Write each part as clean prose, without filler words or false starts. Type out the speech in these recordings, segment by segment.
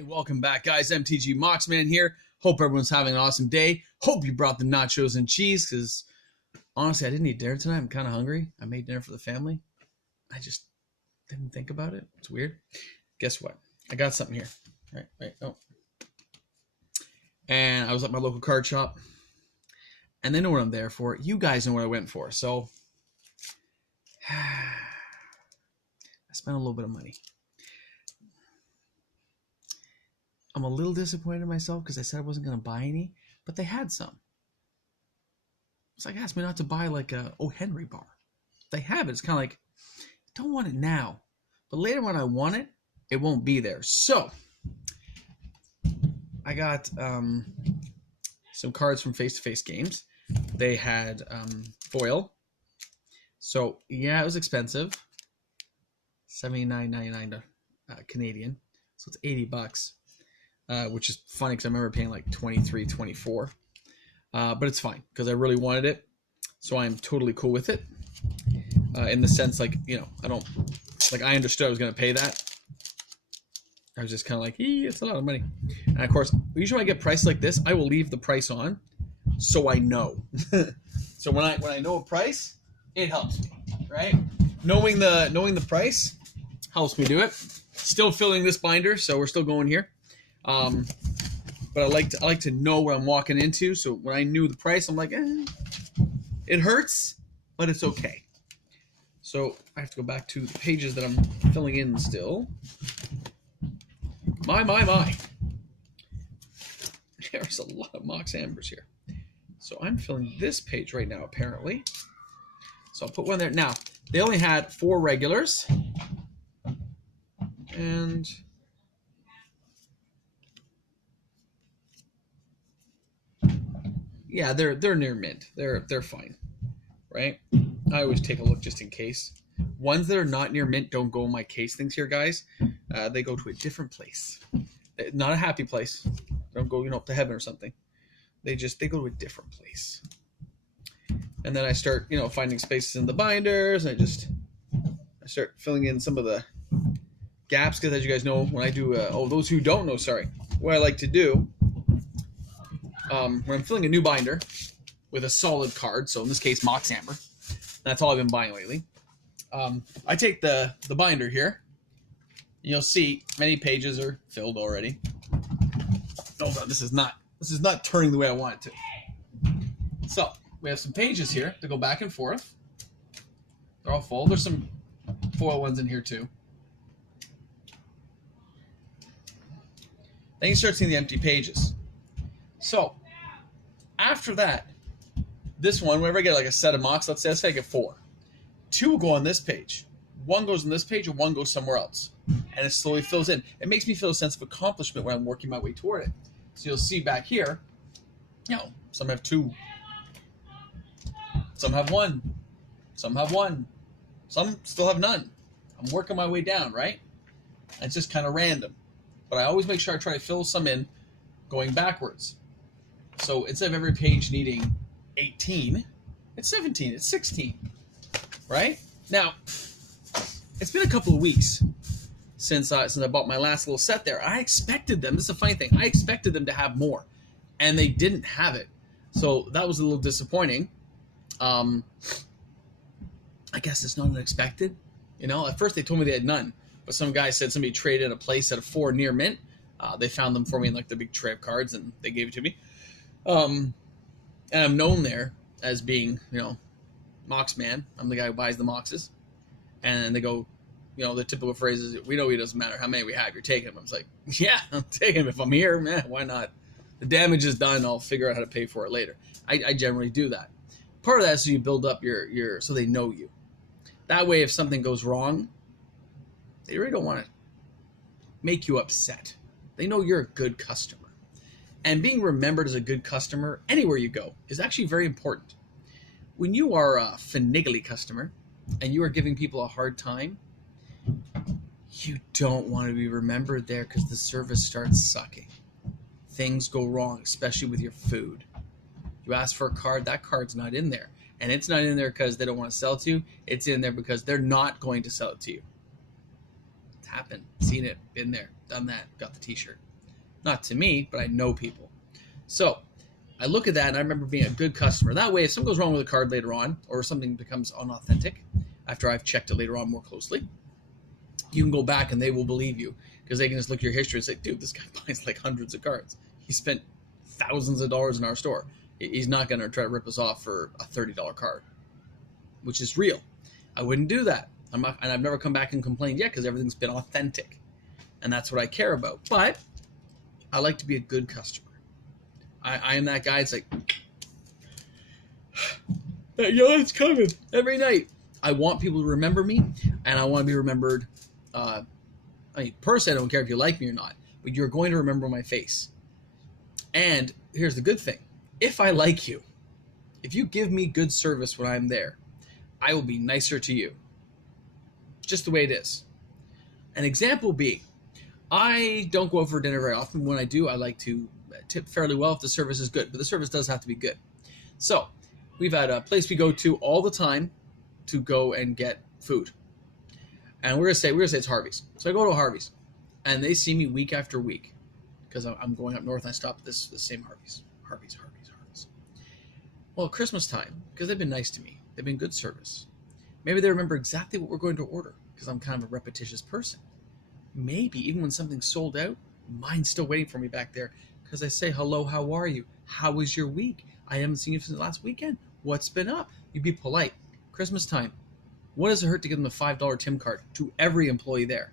Hey, welcome back, guys. MTG Moxman here. Hope everyone's having an awesome day. Hope you brought the nachos and cheese, because honestly, I didn't eat dinner tonight. I'm kind of hungry. I made dinner for the family. I just didn't think about it. It's weird. Guess what? I got something here. Right. Oh. And I was at my local card shop, and they know what I'm there for. You guys know what I went for. So I spent a little bit of money. I'm a little disappointed in myself because I said I wasn't going to buy any, but they had some. It's like, ask me not to buy like a O. Henry bar. They have it. It's kind of like, I don't want it now, but later when I want it, it won't be there. So I got some cards from Face to Face Games. They had foil. So yeah, it was expensive. $79.99 Canadian. So it's $80. Which is funny because I remember paying like $23, $24. But it's fine because I really wanted it. So I'm totally cool with it. In the sense, like, I understood I was going to pay that. I was just kind of like, it's a lot of money. And of course, usually when I get priced like this, I will leave the price on so I know. So when I know a price, it helps me, right? Knowing the price helps me do it. Still filling this binder, so we're still going here. But I like to know what I'm walking into. So when I knew the price, I'm like, it hurts, but it's okay. So I have to go back to the pages that I'm filling in still. My. There's a lot of Mox Ambers here. So I'm filling this page right now, apparently. So I'll put one there. Now, they only had 4 regulars. And yeah, they're near mint. They're fine, right? I always take a look just in case. Ones that are not near mint don't go in my case things here, guys. They go to a different place, not a happy place. They don't go up to heaven or something. They go to a different place. And then I start finding spaces in the binders, and I start filling in some of the gaps, because as you guys know, when I do those who don't know, sorry, what I like to do. When I'm filling a new binder with a solid card, so in this case, Mox Amber, that's all I've been buying lately. I take the binder here. You'll see many pages are filled already. Oh god, this is not turning the way I want it to. So we have some pages here to go back and forth. They're all full. There's some foil ones in here too. Then you start seeing the empty pages. So after that, this one, whenever I get like a set of Mox, let's say I get 4. 2 go on this page. 1 goes on this page, and 1 goes somewhere else. And it slowly fills in. It makes me feel a sense of accomplishment when I'm working my way toward it. So you'll see back here, some have 2. Some have 1. Some have 1. Some still have none. I'm working my way down, right? It's just kind of random. But I always make sure I try to fill some in going backwards. So instead of every page needing 18, it's 17, it's 16, right? Now, it's been a couple of weeks since I bought my last little set there. I expected them, this is a funny thing, I expected them to have more, and they didn't have it. So that was a little disappointing. I guess it's not unexpected. At first they told me they had none, but some guy said somebody traded a place at a 4 near mint. They found them for me in like the big tray of cards, and they gave it to me. And I'm known there as being, Mox man. I'm the guy who buys the Moxes. And they go, the typical phrase is, we know it doesn't matter how many we have, you're taking them. I was like, yeah, I'm taking them. If I'm here, man, why not? The damage is done. I'll figure out how to pay for it later. I generally do that. Part of that is so you build up your so they know you. That way, if something goes wrong, they really don't want to make you upset. They know you're a good customer. And being remembered as a good customer anywhere you go is actually very important. When you are a finagly customer and you are giving people a hard time, you don't want to be remembered there because the service starts sucking. Things go wrong, especially with your food. You ask for a card, that card's not in there. And it's not in there because they don't want to sell it to you. It's in there because they're not going to sell it to you. It's happened. Seen it. Been there. Done that. Got the t-shirt. Not to me, but I know people. So I look at that and I remember being a good customer. That way, if something goes wrong with a card later on, or something becomes unauthentic after I've checked it later on more closely, you can go back and they will believe you, because they can just look at your history and say, dude, this guy buys like hundreds of cards. He spent thousands of dollars in our store. He's not going to try to rip us off for a $30 card, which is real. I wouldn't do that. And I've never come back and complained yet, because everything's been authentic. And that's what I care about. But I like to be a good customer. I am that guy. It's like, it's coming every night. I want people to remember me, and I want to be remembered. Personally, I don't care if you like me or not, but you're going to remember my face. And here's the good thing. If I like you, if you give me good service when I'm there, I will be nicer to you. Just the way it is. An example being, I don't go out for dinner very often. When I do, I like to tip fairly well if the service is good, but the service does have to be good. So we've had a place we go to all the time to go and get food. And we're gonna say it's Harvey's. So I go to Harvey's, and they see me week after week, because I'm going up north and I stop at the same Harvey's. Well, at Christmas time, because they've been nice to me, they've been good service. Maybe they remember exactly what we're going to order, because I'm kind of a repetitious person. Maybe even when something's sold out, mine's still waiting for me back there, because I say, hello, how are you? How was your week? I haven't seen you since last weekend. What's been up? You be polite. Christmas time. What does it hurt to give them the $5 Tim card to every employee there?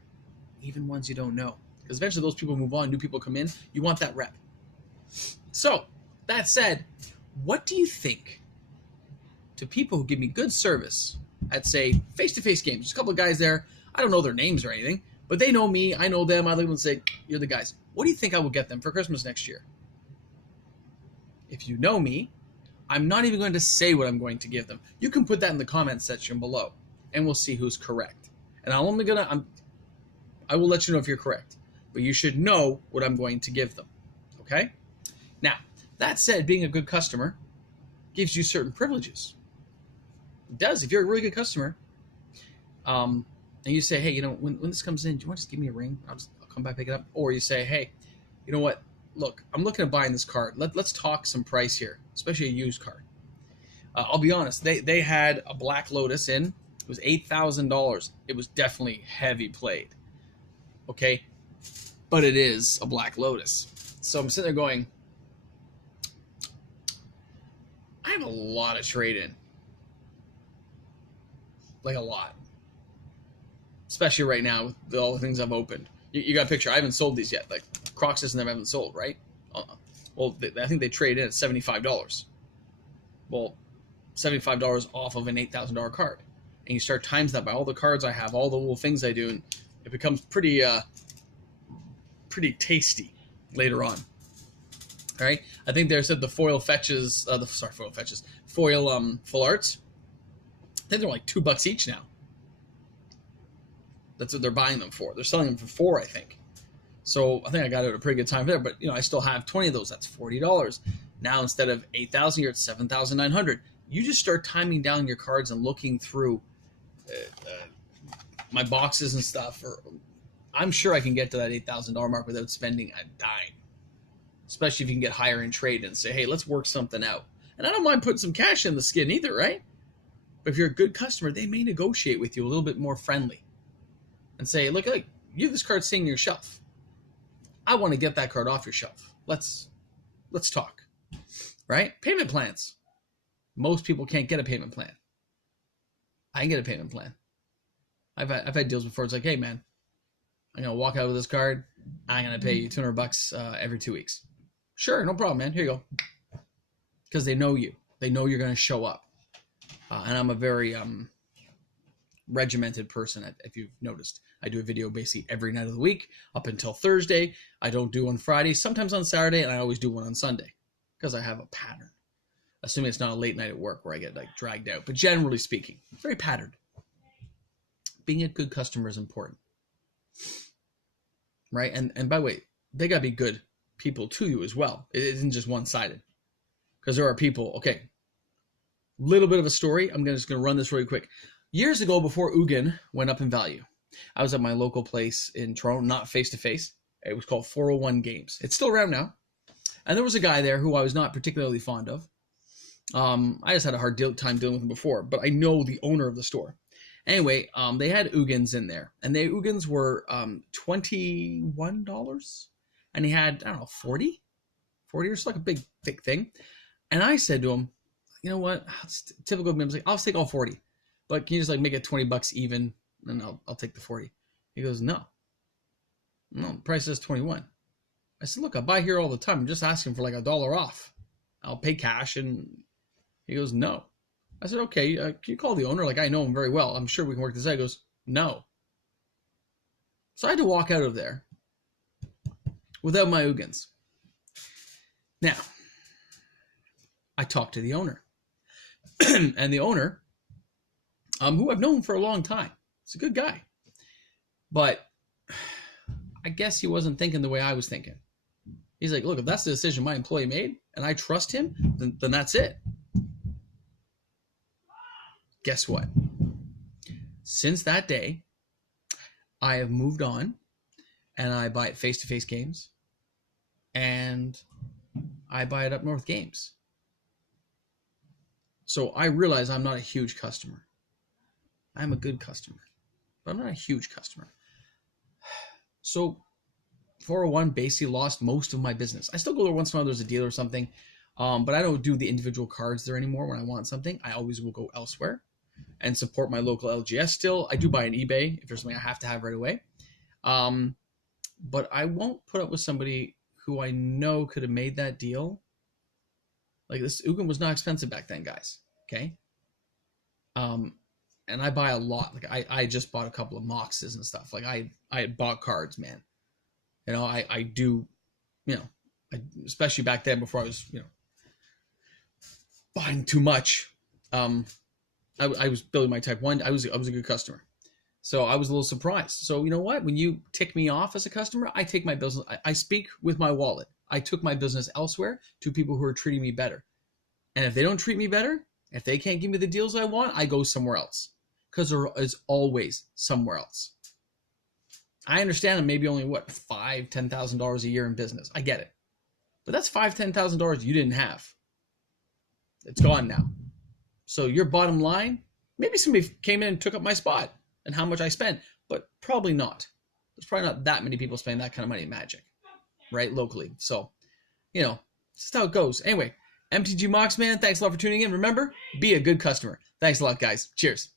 Even ones you don't know. Because eventually those people move on, new people come in. You want that rep. So, that said, what do you think to people who give me good service at, say, face-to-face games? There's a couple of guys there. I don't know their names or anything, but they know me. I know them. I look and say, you're the guys. What do you think I will get them for Christmas next year? If you know me, I'm not even going to say what I'm going to give them. You can put that in the comments section below, and we'll see who's correct. And I will let you know if you're correct, but you should know what I'm going to give them. Okay? Now, that said, being a good customer gives you certain privileges. It does. If you're a really good customer, and you say, hey, when this comes in, do you want to just give me a ring? I'll come back, pick it up. Or you say, hey, you know what? Look, I'm looking at buying this card. Let's talk some price here, especially a used card. I'll be honest. They had a Black Lotus in. It was $8,000. It was definitely heavy played. Okay? But it is a Black Lotus. So I'm sitting there going, I have a lot of trade-in. Like a lot. Especially right now with all the things I've opened. You got a picture. I haven't sold these yet. Like Croxus and them haven't sold, right? Well, I think they trade in at $75. Well, $75 off of an $8,000 card. And you start times that by all the cards I have, all the little things I do, and it becomes pretty tasty later on. All right, I think they said the foil fetches, foil full arts. I think they're like $2 each now. That's what they're buying them for. They're selling them for $4, I think. So I think I got it at a pretty good time there. But I still have 20 of those. That's $40. Now instead of $8,000, you're at $7,900. You just start timing down your cards and looking through my boxes and stuff. I'm sure I can get to that $8,000 mark without spending a dime. Especially if you can get higher in trade and say, hey, let's work something out. And I don't mind putting some cash in the skin either, right? But if you're a good customer, they may negotiate with you a little bit more friendly. And say, look, you have this card sitting on your shelf. I want to get that card off your shelf. Let's talk. Right? Payment plans. Most people can't get a payment plan. I can get a payment plan. I've had deals before. It's like, hey, man, I'm going to walk out with this card. I'm going to pay you $200 every 2 weeks. Sure, no problem, man. Here you go. Because they know you. They know you're going to show up. And I'm a very regimented person, if you've noticed. I do a video basically every night of the week up until Thursday. I don't do on Friday, sometimes on Saturday, and I always do one on Sunday because I have a pattern. Assuming it's not a late night at work where I get like dragged out. But generally speaking, very patterned. Being a good customer is important. Right? And by the way, they got to be good people to you as well. It isn't just one-sided. Because there are people, okay, little bit of a story. I'm just going to run this really quick. Years ago, before Ugin went up in value, I was at my local place in Toronto, not face-to-face. It was called 401 Games. It's still around now. And there was a guy there who I was not particularly fond of. I just had a hard time dealing with him before, but I know the owner of the store. Anyway, they had Ugins in there, and the Ugins were $21, and he had, I don't know, 40 or so, like a big, thick thing. And I said to him, you know what? It's typical of me. I was like, I'll take all 40, but can you just like make it $20 even, and I'll take the 40. He goes, no, the price is 21. I said, look, I buy here all the time. I'm just asking for like $1 off. I'll pay cash. And he goes, no. I said, okay, can you call the owner? Like, I know him very well. I'm sure we can work this out. He goes, no. So I had to walk out of there without my Ugins. Now, I talked to the owner. And the owner, who I've known for a long time, he's a good guy. But I guess he wasn't thinking the way I was thinking. He's like, look, if that's the decision my employee made and I trust him, then that's it. Guess what? Since that day, I have moved on and I buy it face-to-face games and I buy it up north games. So I realize I'm not a huge customer. I'm a good customer, but I'm not a huge customer. So 401 basically lost most of my business. I still go there once in a while. There's a deal or something, but I don't do the individual cards there anymore. When I want something, I always will go elsewhere and support my local LGS still. I do buy on eBay if there's something I have to have right away. But I won't put up with somebody who I know could have made that deal. Like, this Ugin was not expensive back then, guys. Okay. And I buy a lot. Like, I just bought a couple of Moxes and stuff. Like, I had bought cards, man. You know, I do, you know, especially back then before I was, you know, buying too much. I was building my Type 1. I was a good customer. So I was a little surprised. So you know what? When you tick me off as a customer, I take my business. I speak with my wallet. I took my business elsewhere to people who are treating me better. And if they don't treat me better, if they can't give me the deals I want, I go somewhere else. Because there is always somewhere else. I understand I'm maybe only, what, $5,000, $10,000 a year in business. I get it. But that's $5,000, $10,000 you didn't have. It's gone now. So your bottom line, maybe somebody came in and took up my spot and how much I spent, but probably not. There's probably not that many people spending that kind of money in Magic, right, locally. So, you know, it's just how it goes. Anyway, MTG Mox, man, thanks a lot for tuning in. Remember, be a good customer. Thanks a lot, guys. Cheers.